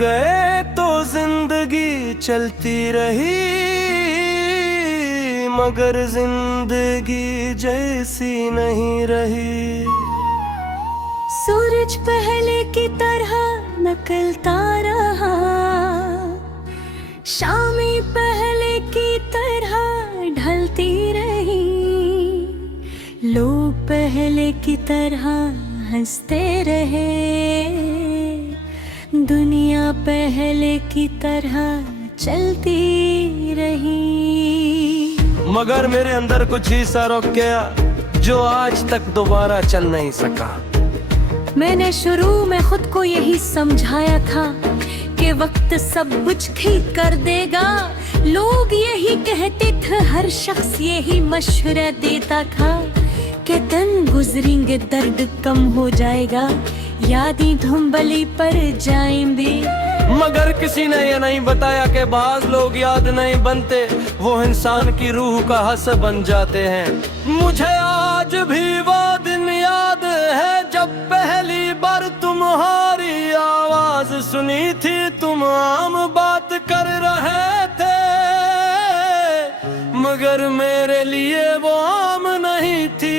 गए तो जिंदगी चलती रही, मगर जिंदगी जैसी नहीं रही। सूरज पहले की तरह निकलता रहा, शामें पहले की तरह ढलती रही, लोग पहले की तरह हंसते रहे, दुनिया पहले की तरह चलती रही। मगर मेरे अंदर कुछ ऐसा रुक गया जो आज तक दोबारा चल नहीं सका। मैंने शुरू में खुद को यही समझाया था कि वक्त सब कुछ ठीक कर देगा। लोग यही कहते थे, हर शख्स यही मशवरा देता था कि दिन गुजरेंगे दर्द कम हो जाएगा, यादें धुंबली पर जाएंगे। मगर किसी ने ये नहीं बताया कि बाज लोग याद नहीं बनते, वो इंसान की रूह का हस बन जाते हैं। मुझे आज भी वो दिन याद है जब पहली बार तुम्हारी आवाज सुनी थी। तुम आम बात कर रहे थे, मगर मेरे लिए वो आम नहीं थी।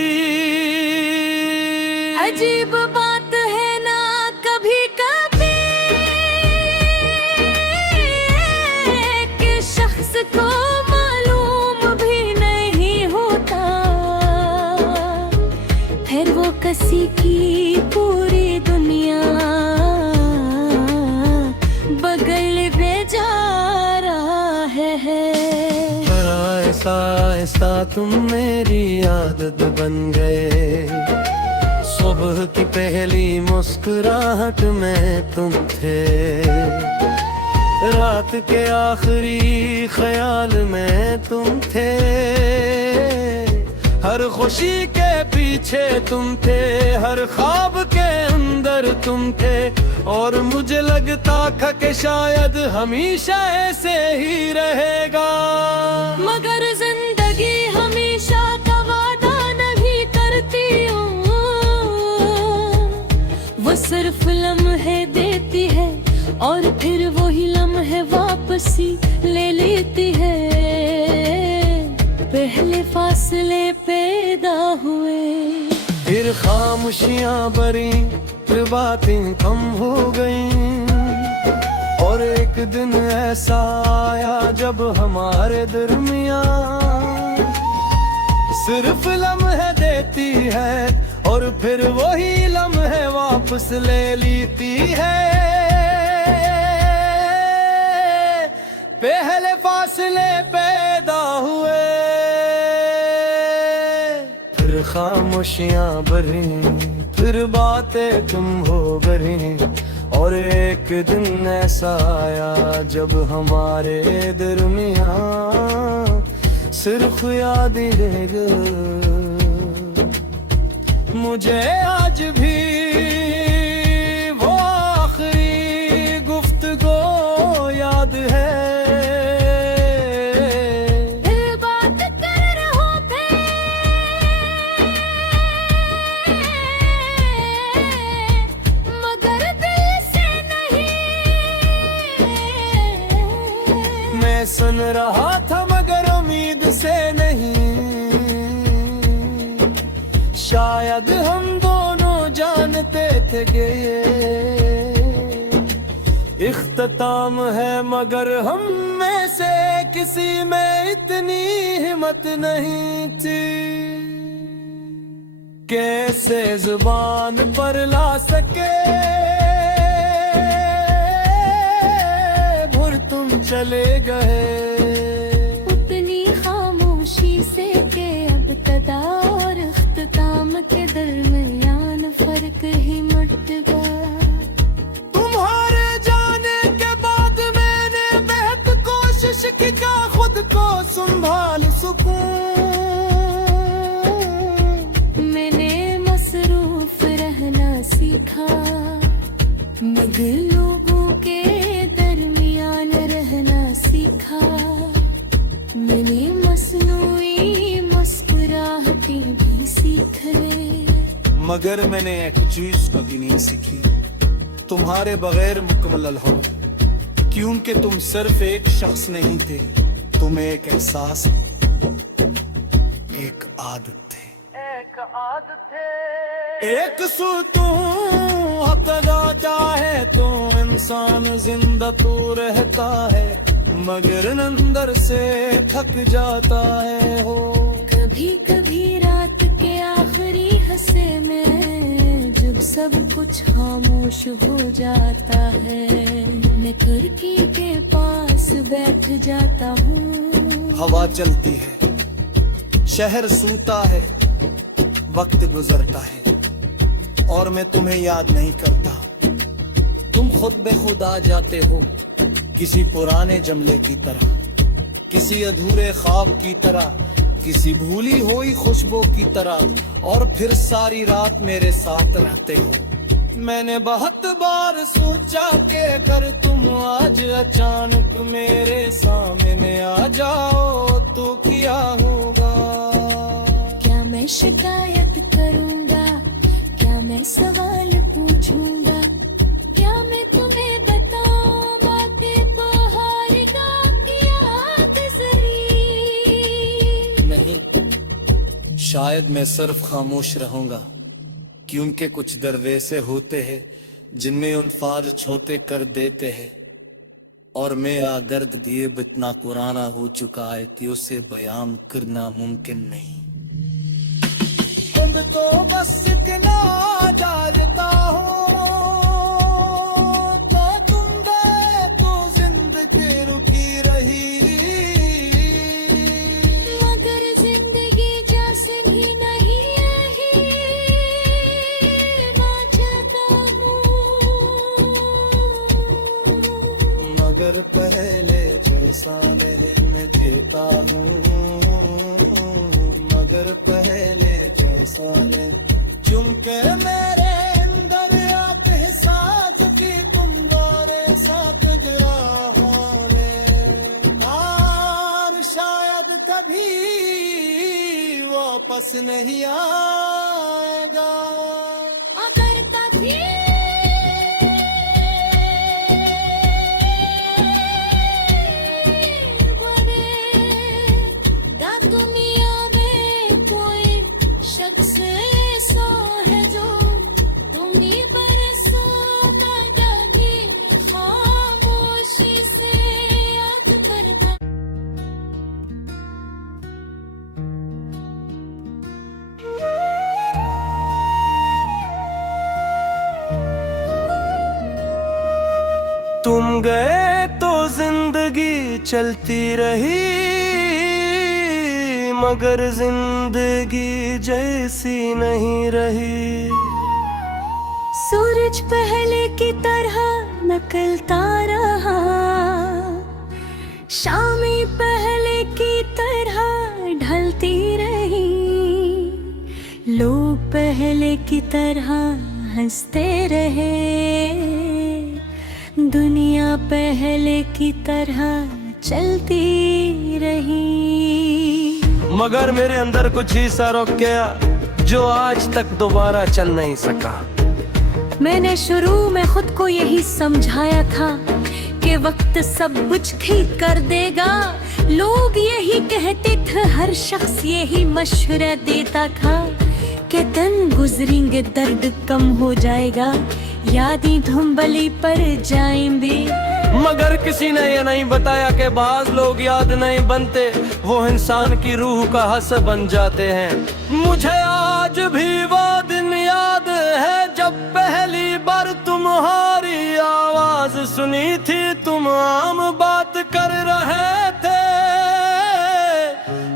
अजीब बात है ना, कभी कभी कि शख्स को मालूम भी नहीं होता, फिर वो किसी की पूरी दुनिया बगल में जा रहा है। ऐसा ऐसा तुम मेरी आदत बन गए, सुबह की पहली मुस्कुराहट में तुम थे, रात के आखिरी ख्याल में तुम थे, हर खुशी के पीछे तुम थे, हर ख्वाब के अंदर तुम थे। और मुझे लगता था कि शायद हमेशा ऐसे ही रहेगा, मगर जिंदगी हमेशा का वादा नहीं करती। वो सिर्फ लम्हे देती है और फिर वही लम्हे वापसी ले लेती है। पहले फासले पैदा हुए, फिर खामोशियां बरी, फिर बातें कम हो गईं, और एक दिन ऐसा आया जब हमारे दरमियां सिर्फ लम्हे देती है और फिर वही लम्हे वापस ले लेती है। पहले फासले पैदा हुए, फिर खामोशियां भरी, फिर बातें तुम हो गई, और एक दिन ऐसा आया जब हमारे दरमियां सिर्फ याद रह गई। मुझे आज भी वो आखिरी गुफ्तगू याद है। मैं सुन रहा था मगर उम्मीद से नहीं, शायद हम दोनों जानते थे कि ये इख्तिताम है, मगर हम में से किसी में इतनी हिम्मत नहीं थी। कैसे जुबान पर ला सके तुम चले गए, उतनी खामोशी से के अब तदा और इख्तिताम के दरमियान फर्क ही मिट गया। तुम्हारे जाने के बाद मैंने बेहद कोशिश की का खुद को संभाल सकूं। मैंने मसरूफ रहना सीखा, मगर लोगों के सीखा। मैंने मसनूई मुस्कुराहटें भी सीख ली, मगर मैंने एक चीज कभी नहीं सीखी, तुम्हारे बगैर मुकम्मल हो क्योंकि तुम सिर्फ एक शख्स नहीं थे, तुम एक एहसास, एक आदत थे, एक सुतून हफ्ता चाहे तो इंसान जिंदा तो रहता है, मगर अंदर से थक जाता है हो। कभी कभी रात के आखिरी हंसे में जब सब कुछ खामोश हो जाता है, मैं खिड़की के पास बैठ जाता हूँ। हवा चलती है, शहर सूता है, वक्त गुजरता है और मैं तुम्हें याद नहीं करता। तुम खुद बेखुद आ जाते हो, किसी पुराने जमले की तरह, किसी अधूरे ख्वाब की तरह, किसी भूली हुई खुशबू की तरह, और फिर सारी रात मेरे साथ रहते हो। मैंने बहुत बार सोचा कि अगर तुम आज अचानक मेरे सामने आ जाओ तो क्या होगा। क्या मैं शिकायत करूँगा, क्या मैं सवाल पूछूंगा, क्या मैं तुम्हें बताऊंगा कि बाहर का क्या गुजरी। नहीं, शायद मैं सिर्फ खामोश रहूंगा, क्योंकि कुछ दर्द ऐसे होते हैं जिनमें अल्फाज छोटे कर देते हैं, और मेरा दर्द भी अब इतना पुराना हो चुका है कि उसे बयान करना मुमकिन नहीं। तुम तो बस इतना जानता हो, तो तुम गए तो जिंदगी रुकी रही, मगर जिंदगी जैसे भी नहीं रही, मैं चाहता हूँ। मगर पहले जैसा मैं जीता हूँ, मगर पहले जैसा मैं, क्योंकि मेरे अंदर आते साथ की तुम दौरे साथ गिरा और शायद कभी वापस नहीं आएगा। अगर कभी बनेगा दुनिया में कोई शख्स ऐसा है जो तुम्हीं पर सोना भी खामोशी से याद करता। तुम गए तो जिंदगी चलती रही, मगर जिंदगी जैसी नहीं रही। सूरज पहले की तरह निकलता रहा, शामें पहले की तरह ढलती रही, लोग पहले की तरह हंसते रहे, दुनिया पहले की तरह चलती रही। मगर मेरे अंदर कुछ हिस्सा रुक गया जो आज तक दोबारा चल नहीं सका। मैंने शुरू में खुद को यही समझाया था कि वक्त सब कुछ ठीक कर देगा, लोग यही कहते थे, हर शख्स यही मशवरा देता था कि दिन गुजरेंगे दर्द कम हो जाएगा, यादें धुंबली पर जाएंगे। मगर किसी ने ये नहीं बताया कि बाज लोग याद नहीं बनते, वो इंसान की रूह का हस बन जाते हैं। मुझे आज भी वो दिन याद है जब पहली बार तुम्हारी आवाज सुनी थी, तुम आम बात कर रहे थे,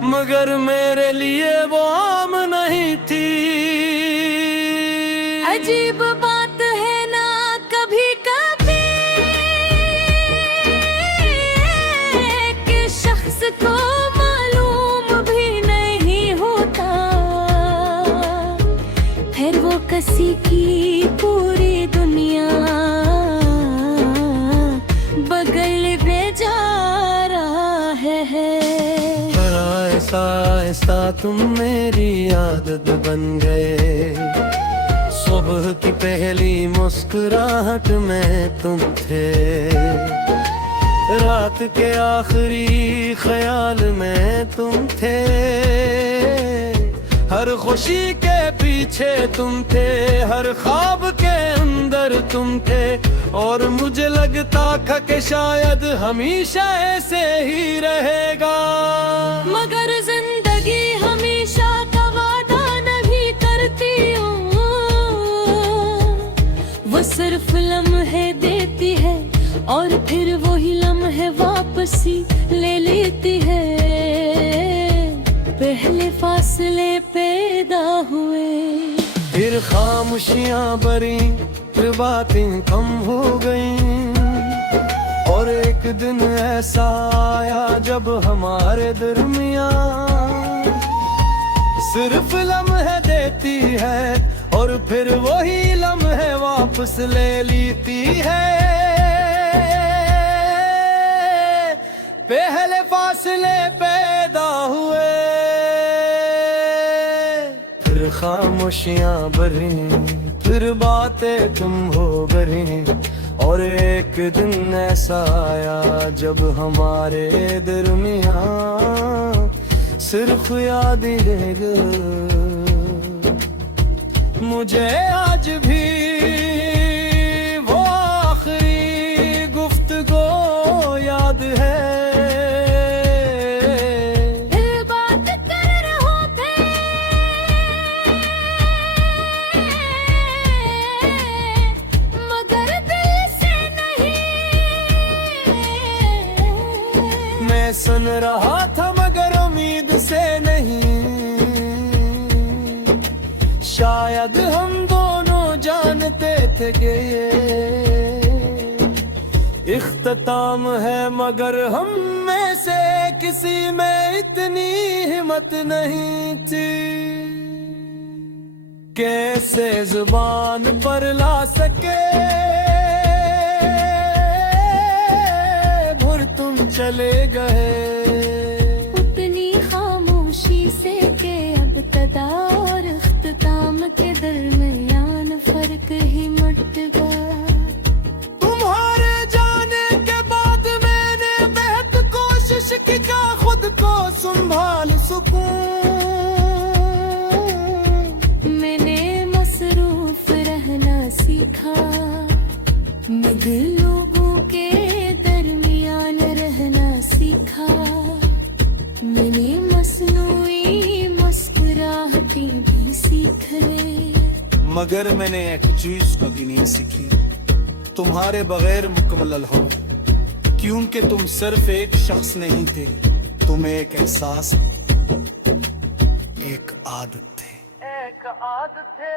मगर मेरे लिए वो आम नहीं थी। अजीब बात है ना, कभी कभी कि शख्स को मालूम भी नहीं होता, फिर वो किसी की पूरी दुनिया बगल में जा रहा है। ऐसा ऐसा तुम मेरी आदत बन गए, सुबह की पहली मुस्कुराहट में तुम थे, रात के आखिरी ख्याल में तुम थे, हर खुशी के पीछे तुम थे, हर ख्वाब के अंदर तुम थे। और मुझे लगता था कि शायद हमेशा ऐसे ही रहेगा, मगर जिंदगी हमेशा का वादा नहीं करती। वो सिर्फ लम्हे देती है और फिर वही लम्हे वापसी ले लेती है। पहले फासले पैदा हुए, फिर खामोशियां बरी, फिर बातें कम हो गईं। और एक दिन ऐसा आया जब हमारे दरमियां सिर्फ लम्हे देती है और फिर वही लम्हे वापस ले लेती है। पहले फासले पैदा हुए, फिर खामोशियां भरी, फिर बातें तुम हो गई। और एक दिन ऐसा आया जब हमारे दरमियां सिर्फ याद रह गई। मुझे आज भी वो आखिरी गुफ्तगू याद है। मैं सुन रहा था मगर उम्मीद से नहीं, शायद हम दोनों जानते थे कि ये इख्तिताम है, मगर हम में से किसी में इतनी हिम्मत नहीं थी। कैसे जुबान पर ला सके तुम चले गए। उतनी खामोशी से के अब तदा और इख्तिताम के दरमियान फर्क ही मिट गया। तुम्हारे जाने के बाद मैंने बेहद कोशिश की का खुद को संभाल सकूं। मैंने मसरूफ रहना सीखा, मैं लोगों के सीखा। मैंने मसनूई मुस्कुराहटें भी सीख ली, मगर मैंने एक चीज कभी नहीं सीखी, तुम्हारे बगैर मुकम्मल हो। क्योंकि तुम सिर्फ एक शख्स नहीं थे, तुम एक एहसास, एक आदत थे। एक आदत थे,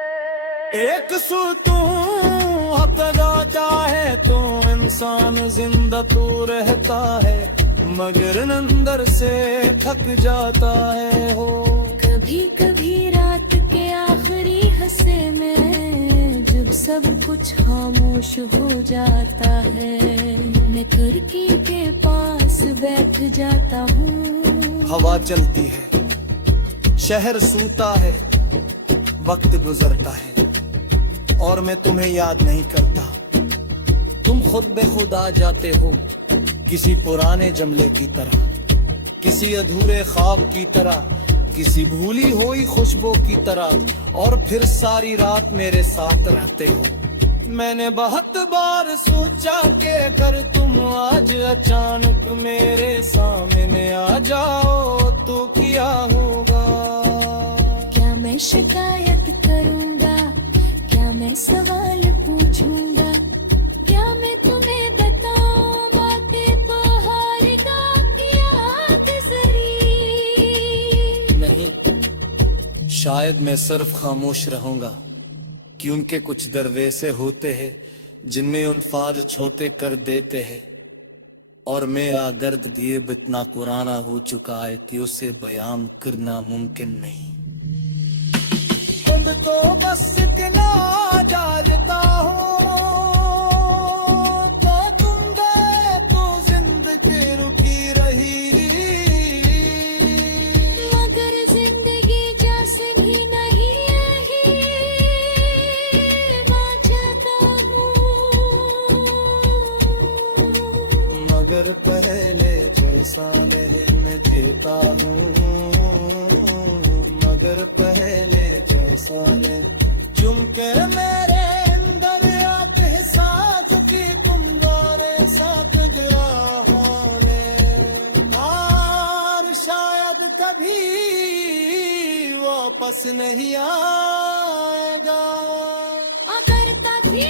एक सुतून हतदा चाहे तो इंसान जिंदा तो रहता है, मगर अंदर से थक जाता है। हो कभी कभी रात के आखिरी हंसे में जब सब कुछ खामोश हो जाता है, मैं खिड़की के पास बैठ जाता हूँ। हवा चलती है, शहर सूता है, वक्त गुजरता है और मैं तुम्हें याद नहीं करता। तुम खुद बेखुद आ जाते हो, किसी पुराने जमले की तरह, किसी अधूरे ख्वाब की तरह, किसी भूली हुई खुशबू की तरह, और फिर सारी रात मेरे साथ रहते हो। मैंने बहुत बार सोचा कि अगर तुम आज अचानक मेरे सामने आ जाओ तो क्या होगा। क्या मैं शिकायत करूँगा, क्या मैं सवाल पूछूंगा, क्या मैं तुम्हें बताऊंगा कि बहार का क्या गुजरी। नहीं, शायद मैं सिर्फ खामोश रहूंगा, क्योंकि कुछ दरवेशे होते हैं जिनमें अल्फाज छोटे कर देते हैं, और मेरा दर्द भी अब इतना पुराना हो चुका है कि उसे बयान करना मुमकिन नहीं। अब तो बस इतना जानता हूँ, तो तुम गए तो जिंदगी रुकी रही, मगर जिंदगी जैसे ही नहीं रही, मैं चाहता हूँ। मगर साले मैं जीता हूँ मगर पहले जैसा ले चुम के मेरे अंदर आते साथ की तुम दौरे साथ गिरा हो रे और शायद कभी वापस नहीं आएगा अगर कभी